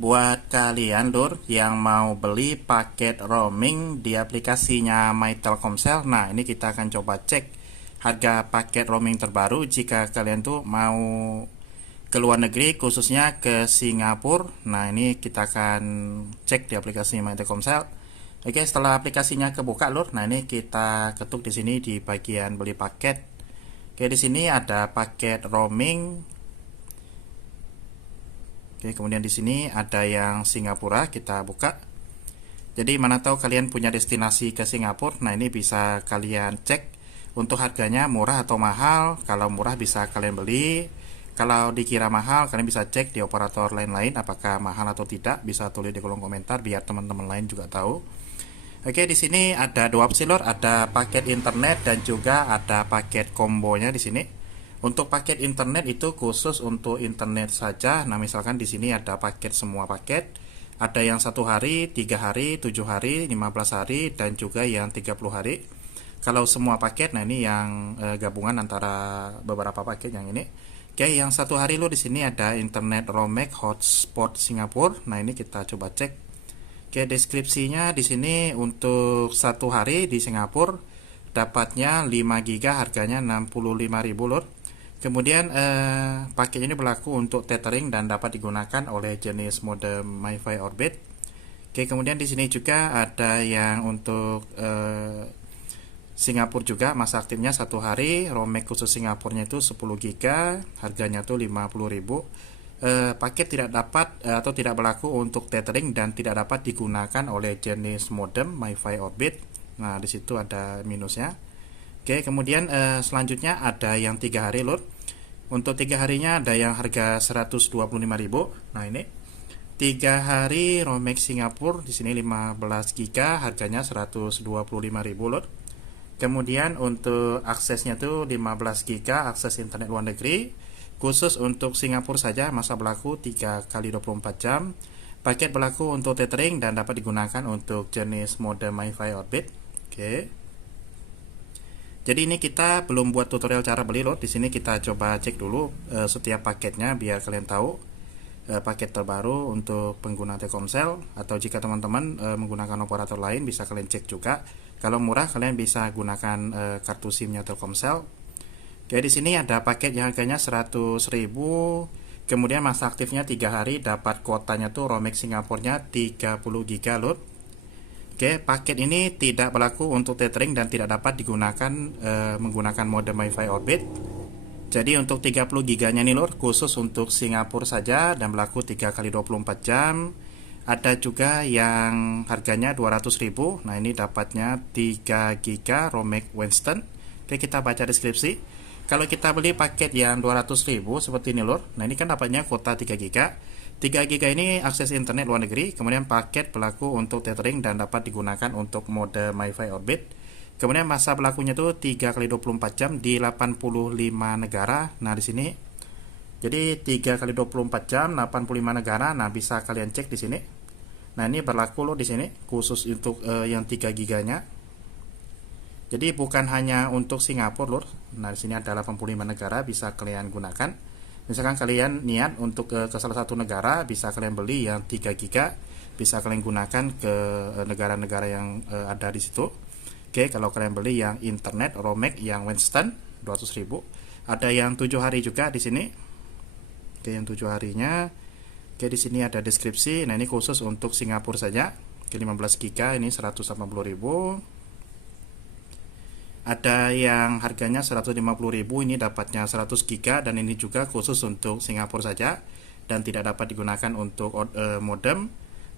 Buat kalian lur yang mau beli paket roaming di aplikasinya My Telkomsel, nah ini kita akan coba cek harga paket roaming terbaru jika kalian tuh mau ke luar negeri, khususnya ke Singapura. Nah ini kita akan cek di aplikasi My Telkomsel. Oke, setelah aplikasinya kebuka lur, nah ini kita ketuk di sini di bagian beli paket. Oke, di sini ada paket roaming. Oke, kemudian di sini ada yang Singapura, kita buka. Jadi mana tahu kalian punya destinasi ke Singapura, nah ini bisa kalian cek untuk harganya murah atau mahal. Kalau murah bisa kalian beli, kalau dikira mahal kalian bisa cek di operator lain-lain apakah mahal atau tidak, bisa tulis di kolom komentar biar teman-teman lain juga tahu. Oke, di sini ada dua opsi lor, ada paket internet dan juga ada paket kombonya di sini. Untuk paket internet itu khusus untuk internet saja. Nah, misalkan di sini ada paket semua paket. Ada yang 1 hari, 3 hari, 7 hari, 15 hari, dan juga yang 30 hari. Kalau semua paket, nah ini yang gabungan antara beberapa paket yang ini. Oke, yang 1 hari lo di sini ada internet roaming hotspot Singapura. Nah, ini kita coba cek. Oke, deskripsinya di sini untuk 1 hari di Singapura dapatnya 5 GB, harganya 65.000 lor. Kemudian paket ini berlaku untuk tethering dan dapat digunakan oleh jenis modem MiFi Orbit. Oke, kemudian di sini juga ada yang untuk Singapura juga, masa aktifnya 1 hari, roaming khusus Singapurnya itu 10 GB, harganya tuh 50.000. Paket tidak dapat atau tidak berlaku untuk tethering dan tidak dapat digunakan oleh jenis modem MiFi Orbit. Nah, di situ ada minusnya. Oke, kemudian selanjutnya ada yang 3 hari lor. Untuk 3 harinya ada yang harga 125.000. Nah, ini 3 hari roaming Singapura di sini 15 GB, harganya 125.000 lor. Kemudian untuk aksesnya tuh 15 GB akses internet luar negeri. Khusus untuk Singapura saja, masa berlaku 3 kali 24 jam. Paket berlaku untuk tethering dan dapat digunakan untuk jenis modem MiFi Orbit. Oke. Jadi ini kita belum buat tutorial cara beli loh. Di sini kita coba cek dulu setiap paketnya biar kalian tahu paket terbaru untuk pengguna Telkomsel, atau jika teman-teman menggunakan operator lain bisa kalian cek juga. Kalau murah kalian bisa gunakan kartu SIM-nya Telkomsel. Oke, di sini ada paket yang harganya 100.000. Kemudian masa aktifnya 3 hari, dapat kuotanya tuh roaming Singapurnya 30 GB loh. Oke, paket ini tidak berlaku untuk tethering dan tidak dapat digunakan menggunakan mode MiFi Orbit. Jadi untuk 30 GB-nya nih lor, khusus untuk Singapura saja dan berlaku 3 kali 24 jam. Ada juga yang harganya 200.000. Nah, ini dapatnya 3 GB roaming Winston. Oke, kita baca deskripsi. Kalau kita beli paket yang 200.000 seperti ini lor, nah ini kan dapatnya kuota 3 GB. 3 GB ini akses internet luar negeri. Kemudian paket berlaku untuk tethering dan dapat digunakan untuk mode MiFi Orbit. Kemudian masa berlakunya itu 3 kali 24 jam di 85 negara. Nah, di sini jadi 3 kali 24 jam 85 negara. Nah, bisa kalian cek di sini. Nah, ini berlaku loh di sini khusus untuk yang 3 GB-nya. Jadi bukan hanya untuk Singapura lor. Nah, di sini ada 85 negara bisa kalian gunakan. Misalkan kalian niat untuk ke salah satu negara, bisa kalian beli yang 3 GB, bisa kalian gunakan ke negara-negara yang ada di situ. Oke, kalau kalian beli yang internet roaming yang Winston 200.000, ada yang 7 hari juga di sini. Oke, yang 7 harinya. Oke, di sini ada deskripsi. Nah, ini khusus untuk Singapura saja. Oke, 15 GB ini 180.000. Ada yang harganya 150.000, ini dapatnya 100 GB, dan ini juga khusus untuk Singapura saja dan tidak dapat digunakan untuk modem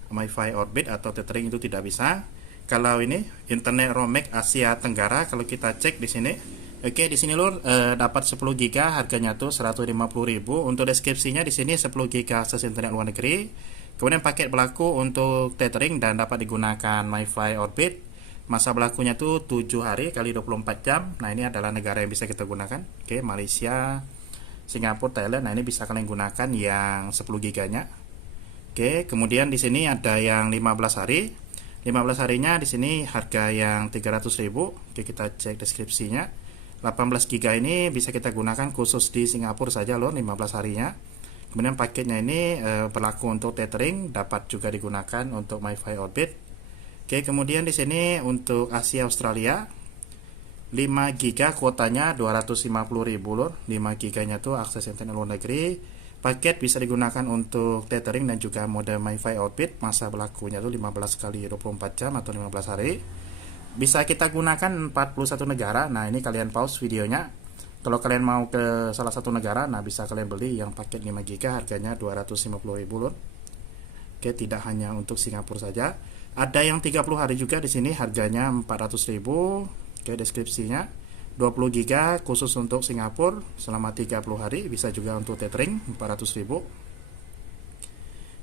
MiFi Orbit atau tethering, itu tidak bisa. Kalau ini internet roaming Asia Tenggara, kalau kita cek di sini, oke, di sini lur dapat 10 GB, harganya tuh 150.000. Untuk deskripsinya di sini 10 GB akses internet luar negeri. Kemudian paket berlaku untuk tethering dan dapat digunakan MiFi Orbit. Masa berlakunya tuh 7 hari kali 24 jam. Nah, ini adalah negara yang bisa kita gunakan. Oke, Malaysia, Singapura, Thailand. Nah, ini bisa kalian gunakan yang 10 GB-nya. Oke, kemudian di sini ada yang 15 hari. 15 harinya di sini harga yang 300.000. Oke, kita cek deskripsinya. 18 GB ini bisa kita gunakan khusus di Singapura saja loh, 15 harinya. Kemudian paketnya ini berlaku untuk tethering, dapat juga digunakan untuk MiFi Orbit. Oke, kemudian di sini untuk Asia Australia 5 GB kuotanya 250.000 lur. 5 GB-nya tuh akses internet luar negeri. Paket bisa digunakan untuk tethering dan juga mode MiFi Orbit. Masa berlakunya tuh 15 kali 24 jam atau 15 hari. Bisa kita gunakan 41 negara. Nah, ini kalian pause videonya. Kalau kalian mau ke salah satu negara, nah bisa kalian beli yang paket 5 GB harganya 250.000 lur. Oke, tidak hanya untuk Singapura saja. Ada yang 30 hari juga di sini harganya 400.000. Oke, deskripsinya 20 GB khusus untuk Singapura selama 30 hari, bisa juga untuk tethering 400.000.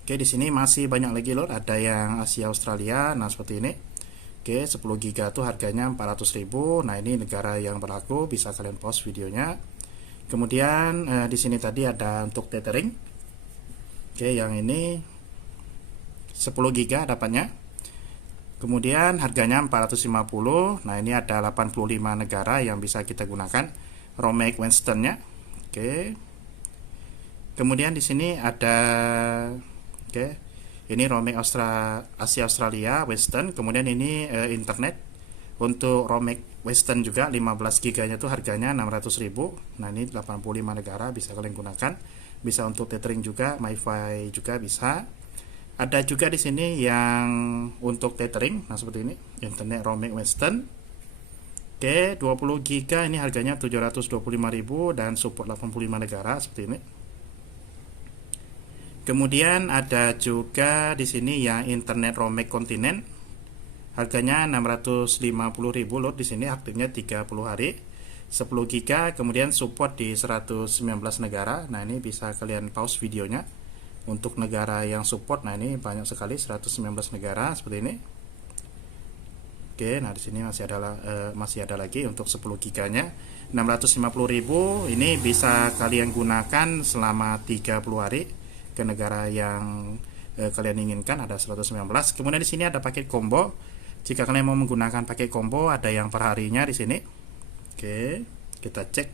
Oke, di sini masih banyak lagi lor, ada yang Asia Australia, nah seperti ini. Oke, 10 GB tuh harganya 400.000. Nah, ini negara yang berlaku, bisa kalian pause videonya. Kemudian di sini tadi ada untuk tethering. Oke, yang ini 10 GB dapatnya. Kemudian harganya 450. Nah, ini ada 85 negara yang bisa kita gunakan Romex Western-nya. Oke. Kemudian di sini ada ini Romex Asia Australia Western. Kemudian ini internet untuk Romex Western juga 15 GB-nya tuh harganya 600.000. Nah, ini 85 negara bisa kalian gunakan. Bisa untuk tethering juga, MiFi juga bisa. Ada juga di sini yang untuk tethering, nah seperti ini, internet Romex Western. Oke, 20 GB ini harganya 725.000 dan support 85 negara seperti ini. Kemudian ada juga di sini yang internet Romex Continent. Harganya 650.000 loh, di sini aktifnya 30 hari. 10 GB, kemudian support di 119 negara. Nah, ini bisa kalian pause videonya. Untuk negara yang support, nah ini banyak sekali 119 negara seperti ini. Oke, nah di sini masih ada lagi untuk 10 GB-nya 650.000. Ini bisa kalian gunakan selama 30 hari ke negara yang kalian inginkan, ada 119. Kemudian di sini ada paket combo. Jika kalian mau menggunakan paket combo, ada yang per harinya di sini. Oke, kita cek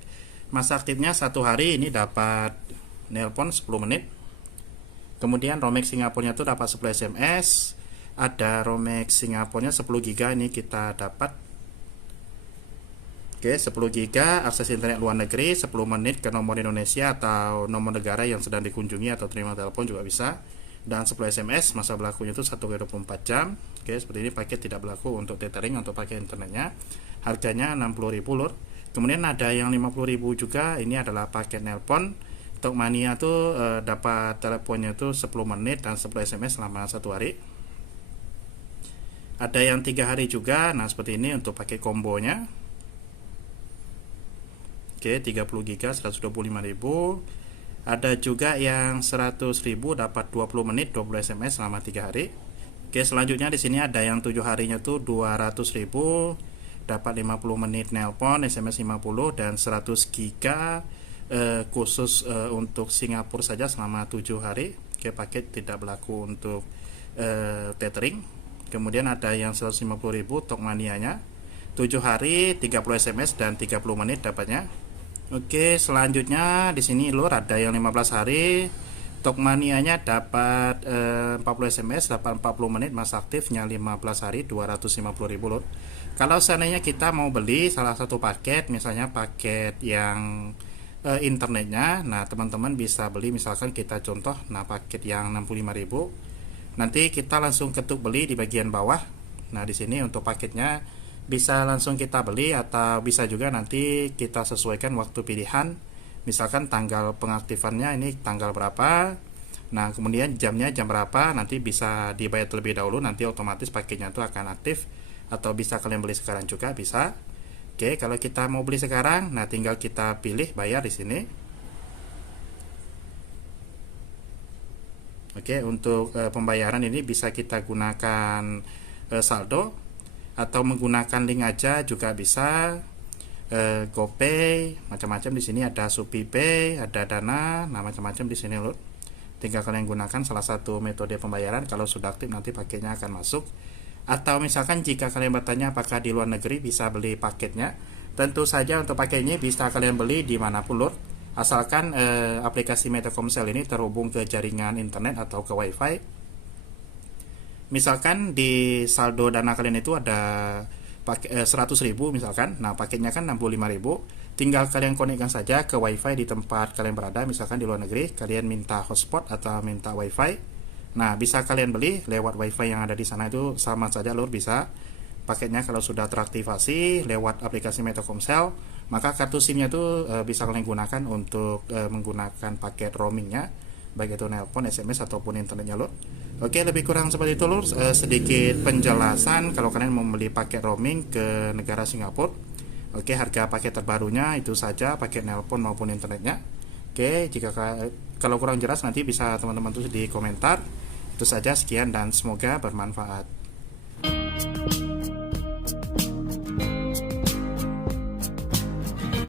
masa aktifnya 1 hari ini dapat nelpon 10 menit. Kemudian Romex Singapurnya itu dapat 10 SMS. Ada Romex Singapurnya 10 GB ini kita dapat. Oke, 10 GB akses internet luar negeri 10 menit ke nomor Indonesia atau nomor negara yang sedang dikunjungi atau terima telepon juga bisa. Dan 10 SMS, masa berlakunya itu 1 kali 24 jam. Oke, seperti ini paket tidak berlaku untuk tethering untuk pakai internetnya. Harganya 60.000 lur. Kemudian ada yang 50.000 juga, ini adalah paket nelpon. Talkmania tuh dapat teleponnya tuh 10 menit dan 10 SMS selama 1 hari. Ada yang 3 hari juga, nah seperti ini untuk pakai kombonya. Oke, 30 GB 125.000. Ada juga yang 100.000 dapat 20 menit 20 SMS selama 3 hari. Oke, selanjutnya di sini ada yang 7 harinya tuh 200.000 dapat 50 menit nelpon, SMS 50 dan 100 GB khusus untuk Singapura saja selama 7 hari. Oke, paket tidak berlaku untuk tethering. Kemudian ada yang 150.000 Talkmania-nya 7 hari 30 SMS dan 30 menit dapatnya. Oke, selanjutnya di sini lur ada yang 15 hari Talkmania-nya dapat 40 SMS, dapat 40 menit, masa aktifnya 15 hari 250.000 lur. Kalau seandainya kita mau beli salah satu paket, misalnya paket yang internetnya, nah teman-teman bisa beli, misalkan kita contoh, nah paket yang 65.000, nanti kita langsung ketuk beli di bagian bawah. Nah di sini untuk paketnya bisa langsung kita beli atau bisa juga nanti kita sesuaikan waktu pilihan, misalkan tanggal pengaktifannya ini tanggal berapa, nah kemudian jamnya jam berapa, nanti bisa dibayar terlebih dahulu, nanti otomatis paketnya itu akan aktif, atau bisa kalian beli sekarang juga bisa. Oke, kalau kita mau beli sekarang, nah tinggal kita pilih bayar di sini. Oke, untuk pembayaran ini bisa kita gunakan saldo atau menggunakan link aja juga bisa. GoPay, macam-macam di sini ada ShopeePay, ada Dana, nah macam-macam di sini loh. Tinggal kalian gunakan salah satu metode pembayaran. Kalau sudah aktif nanti paketnya akan masuk. Atau misalkan jika kalian bertanya apakah di luar negeri bisa beli paketnya, tentu saja untuk paket ini bisa kalian beli dimanapun lur. Asalkan aplikasi Meta Komsel ini terhubung ke jaringan internet atau ke WiFi. Misalkan di saldo dana kalian itu ada 100.000 misalkan, nah paketnya kan 65.000, tinggal kalian konekkan saja ke WiFi di tempat kalian berada. Misalkan di luar negeri, kalian minta hotspot atau minta WiFi, nah bisa kalian beli lewat WiFi yang ada di sana. Itu sama saja lur, bisa paketnya kalau sudah teraktivasi lewat aplikasi Meta Komsel, maka kartu SIM-nya itu bisa kalian gunakan untuk menggunakan paket roamingnya, baik itu nelpon, SMS ataupun internetnya lur. Oke, lebih kurang seperti itu lur, sedikit penjelasan kalau kalian mau membeli paket roaming ke negara Singapura. Oke, harga paket terbarunya itu saja, paket nelpon maupun internetnya. Oke, jika kalau kurang jelas nanti bisa teman-teman tulis di komentar. Itu saja, sekian dan semoga bermanfaat.